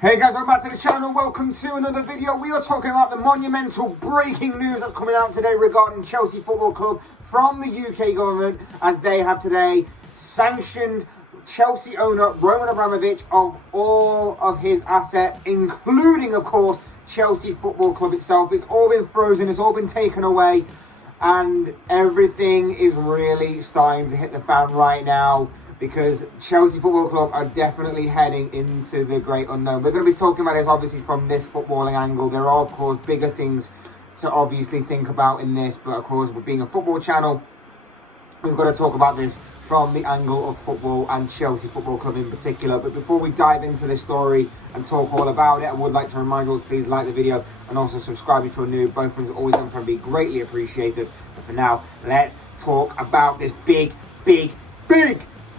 Hey guys, welcome back to the channel. Welcome to another video. We are talking about the monumental breaking news that's coming out today regarding Chelsea Football Club from the UK government, as they have today sanctioned Chelsea owner Roman Abramovic of all of his assets, including, of course, Chelsea Football Club itself. It's all been frozen, it's all been taken away, and everything is really starting to hit the fan right now, because Chelsea Football Club are definitely heading into the great unknown. We're going to be talking about this obviously from this footballing angle. There are, of course, bigger things to obviously think about in this, but of course, with being a football channel, we've got to talk about this from the angle of football and Chelsea Football Club in particular. But before we dive into this story and talk all about it, I would like to remind you all to please like the video and also subscribe if you're new. Both things are always done for and be greatly appreciated. But for now, let's talk about this big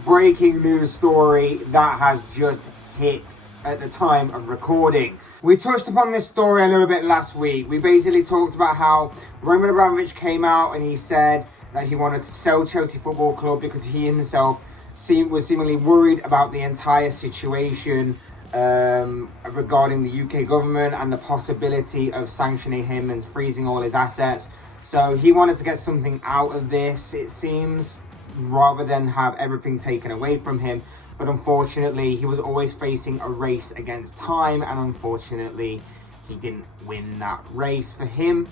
breaking news story that has just hit at the time of recording. We touched upon this story a little bit last week. We basically talked about how Roman Abramovic came out and he said that he wanted to sell Chelsea Football Club because he himself was seemingly worried about the entire situation regarding the UK government and the possibility of sanctioning him and freezing all his assets. So he wanted to get something out of this, it seems, rather than have everything taken away from him. But unfortunately, he was always facing a race against time, and unfortunately he didn't win that race for him.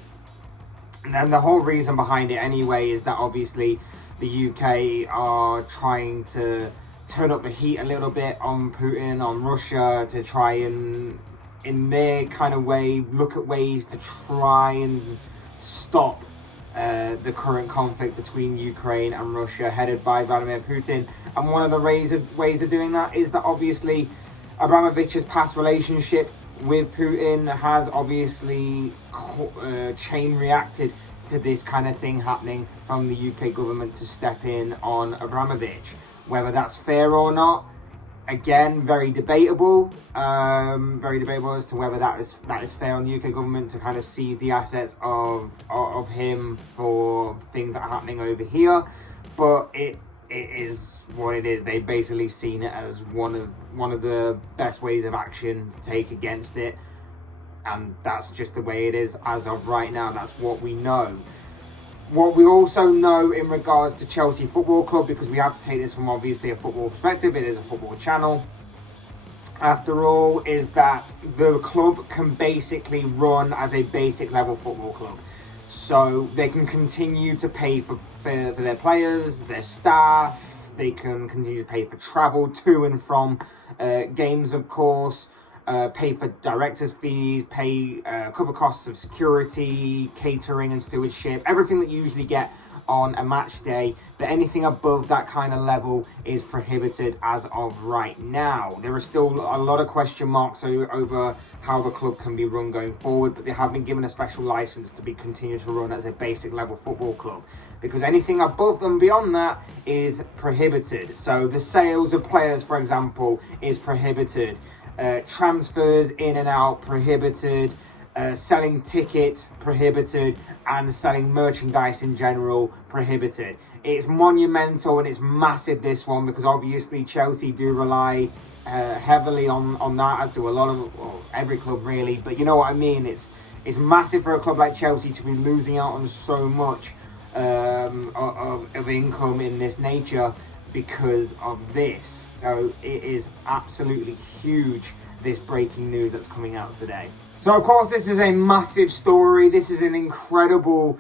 And the whole reason behind it anyway is that obviously the UK are trying to turn up the heat a little bit on Putin, on Russia, to try and, in their kind of way, look at ways to try and stop the current conflict between Ukraine and Russia, headed by Vladimir Putin. And one of the ways of doing that is that obviously Abramovich's past relationship with Putin has obviously chain reacted to this kind of thing happening from the UK government to step in on Abramovich. Whether that's fair or not, again, very debatable as to whether that is fair on the UK government to kind of seize the assets of him for things that are happening over here. But it is what it is. They've basically seen it as one of the best ways of action to take against it, and that's just the way it is as of right now. That's what we know. What we also know in regards to Chelsea Football Club, because we have to take this from obviously a football perspective, it is a football channel after all, is that the club can basically run as a basic level football club. So they can continue to pay for their players, their staff, they can continue to pay for travel to and from games, of course, pay for directors' fees, cover costs of security, catering and stewardship, everything that you usually get on a match day. But anything above that kind of level is prohibited as of right now. There are still a lot of question marks over how the club can be run going forward, but they have been given a special license to continue to run as a basic level football club, because anything above and beyond that is prohibited. So the sales of players, for example, is prohibited. Transfers in and out prohibited, selling tickets prohibited, and selling merchandise in general prohibited. It's monumental and it's massive, this one, because obviously Chelsea do rely heavily on that, as do a lot of every club really. But you know what I mean, it's massive for a club like Chelsea to be losing out on so much of income in this nature because of this. So it is absolutely huge, this breaking news that's coming out today. So of course this is a massive story. This is an incredible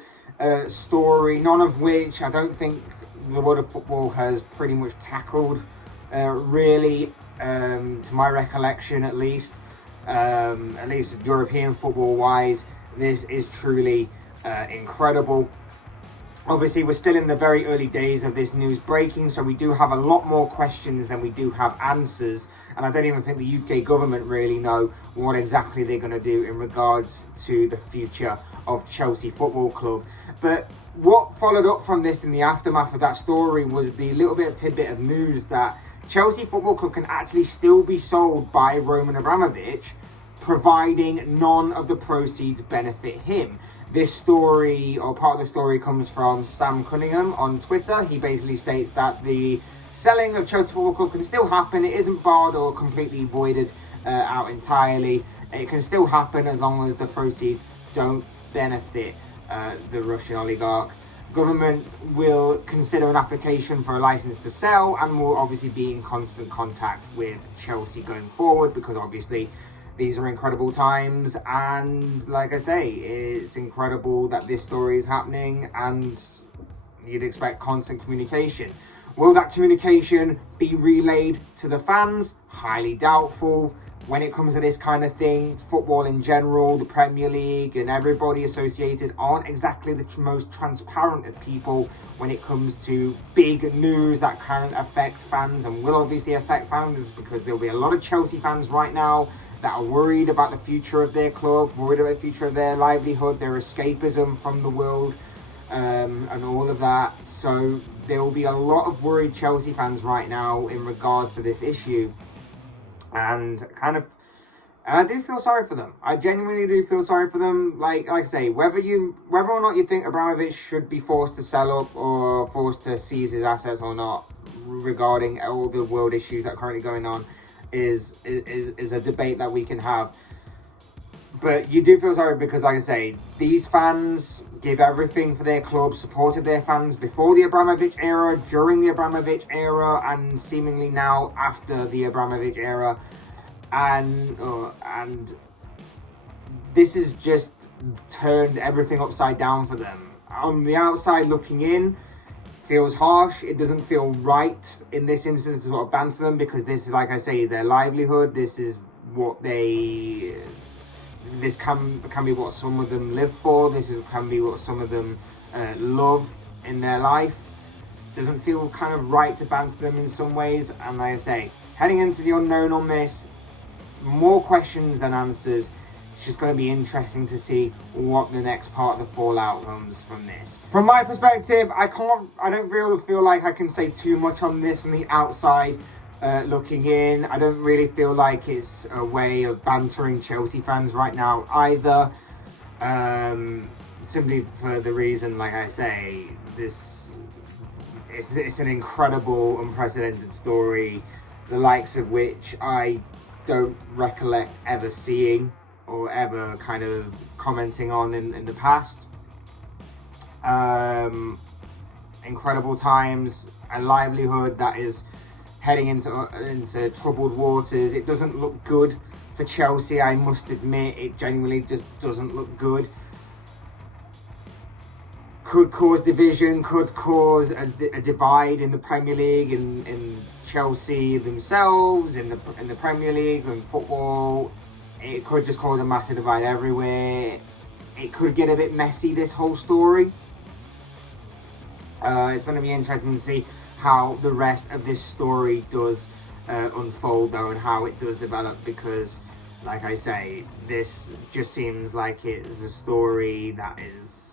story, none of which I don't think the world of football has pretty much tackled, really, to my recollection at least European football wise. This is truly incredible. Obviously, we're still in the very early days of this news breaking, so we do have a lot more questions than we do have answers. And I don't even think the UK government really know what exactly they're going to do in regards to the future of Chelsea Football Club. But what followed up from this in the aftermath of that story was the little bit of tidbit of news that Chelsea Football Club can actually still be sold by Roman Abramovich, providing none of the proceeds benefit him. This story, or part of the story, comes from Sam Cunningham on Twitter. He basically states that the selling of Chelsea Football Club can still happen. It isn't barred or completely voided out entirely. It can still happen as long as the proceeds don't benefit the Russian oligarch. Government will consider an application for a license to sell and will obviously be in constant contact with Chelsea going forward, because obviously these are incredible times, and like I say, it's incredible that this story is happening, and you'd expect constant communication. Will that communication be relayed to the fans? Highly doubtful. When it comes to this kind of thing, football in general, the Premier League and everybody associated aren't exactly the most transparent of people when it comes to big news that can affect fans and will obviously affect fans, because there'll be a lot of Chelsea fans right now that are worried about the future of their club, worried about the future of their livelihood, their escapism from the world, and all of that. So there will be a lot of worried Chelsea fans right now in regards to this issue. And I do feel sorry for them. I genuinely do feel sorry for them. Like I say, whether or not you think Abramovich should be forced to sell up or forced to seize his assets or not, regarding all the world issues that are currently going on, is a debate that we can have. But you do feel sorry because, like I say, these fans give everything for their club, supported their fans before the Abramovich era, during the Abramovich era, and seemingly now after the Abramovich era. And this has just turned everything upside down for them. On the outside looking in, feels harsh. It doesn't feel right in this instance to sort of ban to them, because this is, like I say, is their livelihood. This is what this can be what some of them live for. Can be what some of them love in their life. Doesn't feel kind of right to ban to them in some ways. And like I say, heading into the unknown on this, more questions than answers. It's just going to be interesting to see what the next part of the fallout comes from this. From my perspective, I don't really feel like I can say too much on this from the outside looking in. I don't really feel like it's a way of bantering Chelsea fans right now either. Simply for the reason, like I say, it's an incredible, unprecedented story, the likes of which I don't recollect ever seeing or ever kind of commenting on in the past. Incredible times, a livelihood that is heading into troubled waters. It doesn't look good for Chelsea, I must admit. It genuinely just doesn't look good. Could cause division, could cause a divide in the Premier League, in Chelsea themselves, in the Premier League and football. It could just cause a massive divide everywhere. It could get a bit messy, this whole story. It's going to be interesting to see how the rest of this story does unfold, though, and how it does develop, because, like I say, this just seems like it's a story that is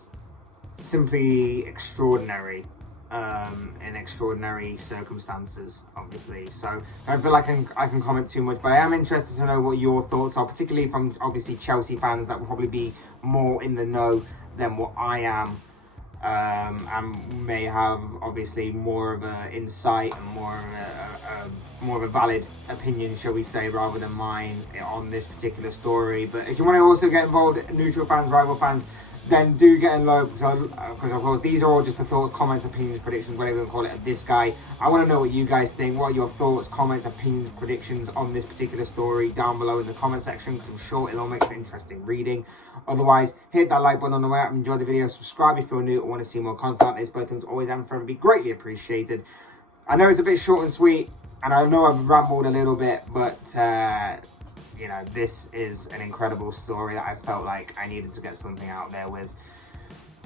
simply extraordinary, in extraordinary circumstances, obviously. So I don't feel like I can comment too much, but I am interested to know what your thoughts are, particularly from obviously Chelsea fans that will probably be more in the know than what I am, and may have obviously more of an insight and more of a valid opinion, shall we say, rather than mine on this particular story. But if you want to also get involved, neutral fans, rival fans, then do get involved, because of course these are all just the thoughts, comments, opinions, predictions, whatever you want to call it, of this guy. I want to know what you guys think. What are your thoughts, comments, opinions, predictions on this particular story down below in the comment section, because I'm sure it'll make for interesting reading. Otherwise, hit that like button on the way up, enjoy the video, subscribe if you're new or want to see more content like this. Both things always and forever be greatly appreciated. I know it's a bit short and sweet, and I know I've rambled a little bit, but you know, this is an incredible story that I felt like I needed to get something out there with.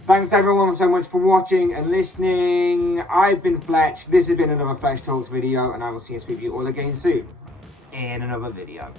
Thanks everyone so much for watching and listening. I've been Fletch. This has been another Fletch Talks video, and I will see and speak to you all again soon in another video.